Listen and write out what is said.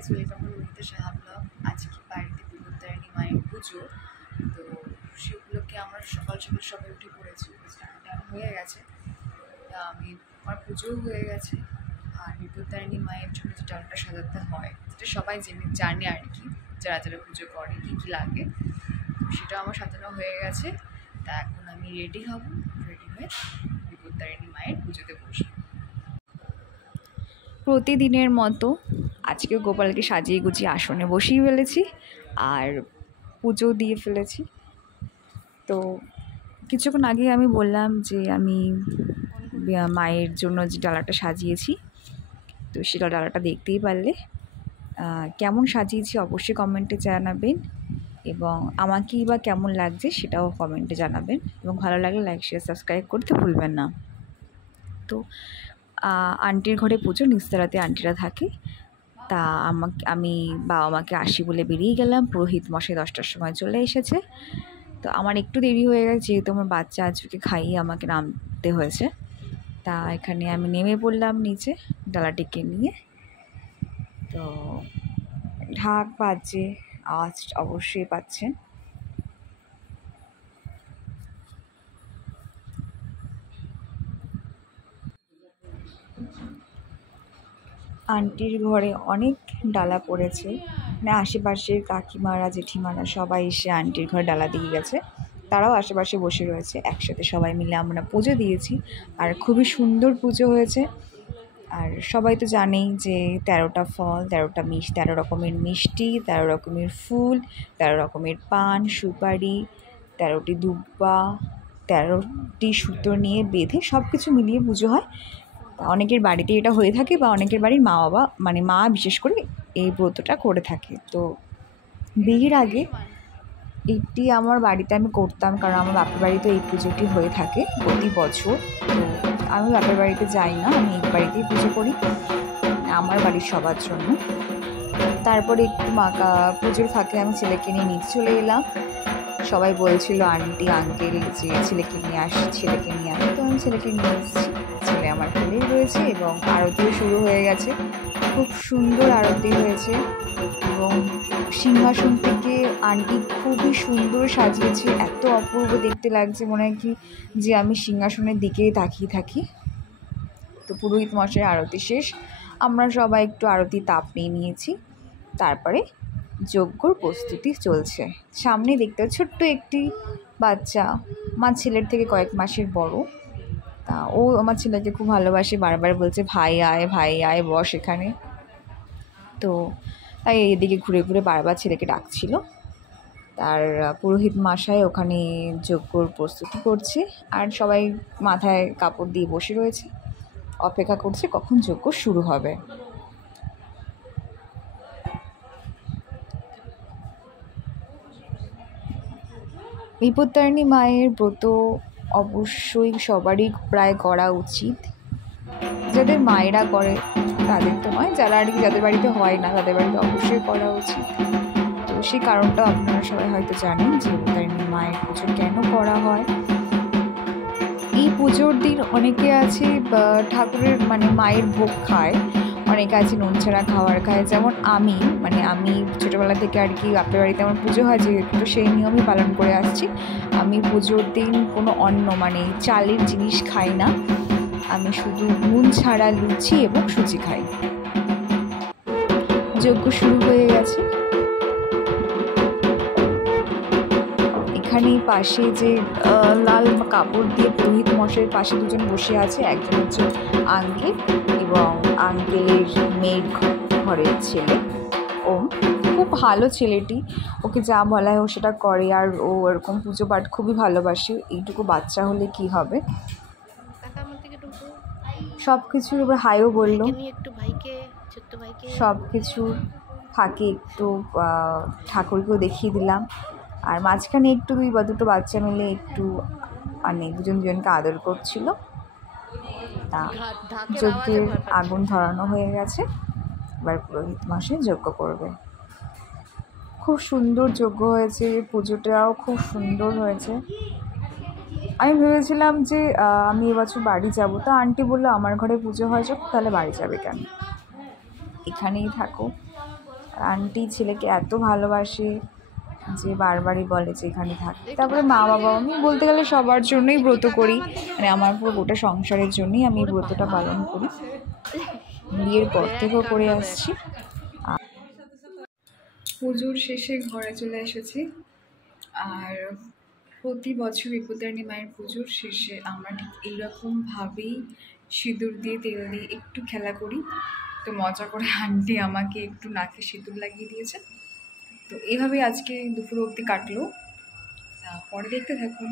Guys, welcome to রোহিতের Saha vlog. আজকে বাড়িতে বিপত্তারিণী মায়ের পুজো, তো সে উপলক্ষে আমরা সকাল সকাল সবাই উঠে পড়েছি। স্নান হয়ে গেছে, তা আমার পুজোও হয়ে গেছে। আর বিপত্তারিণী মায়ের জন্য যে ডালটা সাজাতে হয় সেটা সবাই জানে আর কি, যারা যারা পুজো করে কী কী লাগে, সেটা আমার সাজানো হয়ে গেছে। তা এখন আমি রেডি হব, রেডি হয়ে বিপত্তারিণী মায়ের পুজোতে বসবো। প্রতিদিনের মতো আজকে গোপালকে সাজিয়ে গুছিয়ে আসনে বসিয়ে ফেলেছি আর পুজো দিয়ে ফেলেছি। তো কিছুক্ষণ আগে আমি বললাম যে আমি মায়ের জন্য যে ডালাটা সাজিয়েছি, তো সেটা ডালাটা দেখতেই পারলে। কেমন সাজিয়েছি অবশ্যই কমেন্টে জানাবেন, এবং আমাকেই বা কেমন লাগছে সেটাও কমেন্টে জানাবেন, এবং ভালো লাগলে লাইক শেয়ার সাবস্ক্রাইব করতে ভুলবেন না। তো আন্টির ঘরে পুজো, নিস্তারাতে আন্টিরা থাকে। তা আমি বাবা মাকে আসি বলে বেরিয়ে গেলাম। পুরোহিত মশাই 10টার সময় চলে এসেছে। তো আমার একটু দেরি হয়ে গেছে, যেহেতু আমার বাচ্চা আজকে খাইয়ে আমাকে নামতে হয়েছে। তা এখানে আমি নেমে পড়লাম নিচে ডালাটিকে নিয়ে। তো ঢাক বাজছে, আওয়াজ অবশ্যই পাচ্ছেন। আন্টির ঘরে অনেক ডালা পড়েছে, মানে আশেপাশের কাকিমারা জেঠিমারা সবাই এসে আন্টির ঘরে ডালা দিয়ে গেছে। তারাও আশেপাশে বসে রয়েছে, একসাথে সবাই মিলে আমরা পুজো দিয়েছি। আর খুবই সুন্দর পুজো হয়েছে। আর সবাই তো জানেই যে 13টা ফল, 13 রকমের মিষ্টি, 13 রকমের ফুল, 13 রকমের পান সুপারি, 13টি দুব্বা, 13টি সুতো নিয়ে বেঁধে সব কিছু মিলিয়ে পুজো হয়। অনেকের বাড়িতে এটা হয়ে থাকে, বা অনেকের বাড়ির মা বাবা, মানে মা বিশেষ করে এই ব্রতটা করে থাকে। তো বিয়ের আগে এটি আমার বাড়িতে আমি করতাম, কারণ আমার বাপের বাড়িতে এই পুজোটি হয়ে থাকে প্রতি বছর। তো আমি বাপের বাড়িতে যাই না, আমি এই বাড়িতেই পুজো করি আমার বাড়ির সবার জন্য। তারপরে একটু পুজোর ফাঁকে আমি ছেলেকে নিয়ে নিচে চলে এলাম। সবাই বলছিল আন্টি আঙ্কেল যে ছেলেকে নিয়ে আসি, ছেলেকে নিয়ে আসি। তো আমি ছেলেকে নিয়ে এসেছি, ছেলে আমার কোলেই রয়েছে, এবং আরতিও শুরু হয়ে গেছে। খুব সুন্দর আরতি হয়েছে, এবং সিংহাসন থেকে আন্টি খুবই সুন্দর সাজিয়েছে। এত অপূর্ব দেখতে লাগছে, মনে হয় কি যে আমি সিংহাসনের দিকেই তাকিয়ে থাকি। তো পুরোহিত মশাই আরতি শেষ, আমরা সবাই একটু আরতি তাপ নিয়ে নিয়েছি। তারপরে যজ্ঞর প্রস্তুতি চলছে। সামনে দেখতে ছোট্ট একটি বাচ্চা, আমার ছেলের থেকে কয়েক মাসের বড়। তা ও আমার ছেলেকে খুব ভালোবাসে, বারবার বলছে ভাই আয় ভাই আয় বস এখানে। তো তাই এদিকে ঘুরে ঘুরে বারবার ছেলেকে ডাকছিল। তার পুরোহিত মশাই ওখানে যজ্ঞর প্রস্তুতি করছে, আর সবাই মাথায় কাপড় দিয়ে বসে রয়েছে, অপেক্ষা করছে কখন যজ্ঞ শুরু হবে। বিপত্তারিণী মায়ের ব্রত অবশ্যই সবারই প্রায় করা উচিত। যাদের মায়েরা করে তাদের তো নয়, যারা আর কি যাদের বাড়িতে হয় না তাদের বাড়িতে অবশ্যই করা উচিত। তো সেই কারণটা আপনারা সবাই হয়তো জানেন যে বিপত্তারিণী মায়ের পুজো কেন করা হয়। এই পুজোর দিন অনেকে আছে ঠাকুরের মানে মায়ের ভোগ খায়, অনেকে আছে নুন ছাড়া খাবার খায়। যেমন আমি ছোটোবেলা থেকে আর কি বাপের বাড়িতে আমার পুজো হয় যেহেতু, তো সেই নিয়মই পালন করে আসছি। আমি পুজোর দিন কোনো অন্ন মানে চালের জিনিস খাই না, আমি শুধু নুন ছাড়া লুচি এবং সুজি খাই। যজ্ঞ শুরু হয়ে গেছে। এখানে পাশে যে লাল কাপড় দিয়ে পুরোহিত মশাইয়ের পাশে দুজন বসে আছে, একজন হচ্ছে আঙ্কেল এবং আঙ্কেলের মেয়ের ঘরের ছেলে। ও খুব ভালো ছেলেটি, ওকে যা বলা হয় ও সেটা করে, আর ও এরকম পুজো পাঠ খুবই ভালোবাসে। এইটুকু বাচ্চা হলে কি হবে, সব কিছুর উপর হাইও বললো, সব কিছু ফাঁকে একটু ঠাকুরকেও দেখিয়ে দিলাম। আর মাঝখানে একটু দুটো বাচ্চা মিলে একটু মানে দুজনকে আদর করছিল। তা যজ্ঞের আগুন ধরানো হয়ে গেছে, এবার পুরোহিত মশাই যজ্ঞ করবে। খুব সুন্দর যজ্ঞ হয়েছে, পুজোটাও খুব সুন্দর হয়েছে। আমি ভেবেছিলাম যে আমি এবছর বাড়ি যাব, তা আন্টি বললো আমার ঘরে পুজো হয় যখন, তাহলে বাড়ি যাবে কেন, এখানেই থাকো। আন্টি ছেলেকে এত ভালোবাসে যে বারবারই বলে যে এখানে থাকতে। তারপরে মা বাবা, আমি বলতে গেলে সবার জন্যই ব্রত করি, মানে আমার পুরো গোটা সংসারের জন্যই আমি ব্রতটা পালন করি, বিয়ের পর থেকেও করে আসছি। পুজোর শেষে ঘরে চলে এসেছি। আর প্রতি বছর বিপত্তারিণী মায়ের পুজোর শেষে আমরা ঠিক এইরকমভাবেই সিঁদুর দিয়ে তেল দিয়ে একটু খেলা করি। তো মজা করে আন্টি আমাকে একটু নাকে সিঁদুর লাগিয়ে দিয়েছে। তো এইভাবেই আজকে দুপুর অবধি কাটলো। তা পরে দেখতে থাকুন।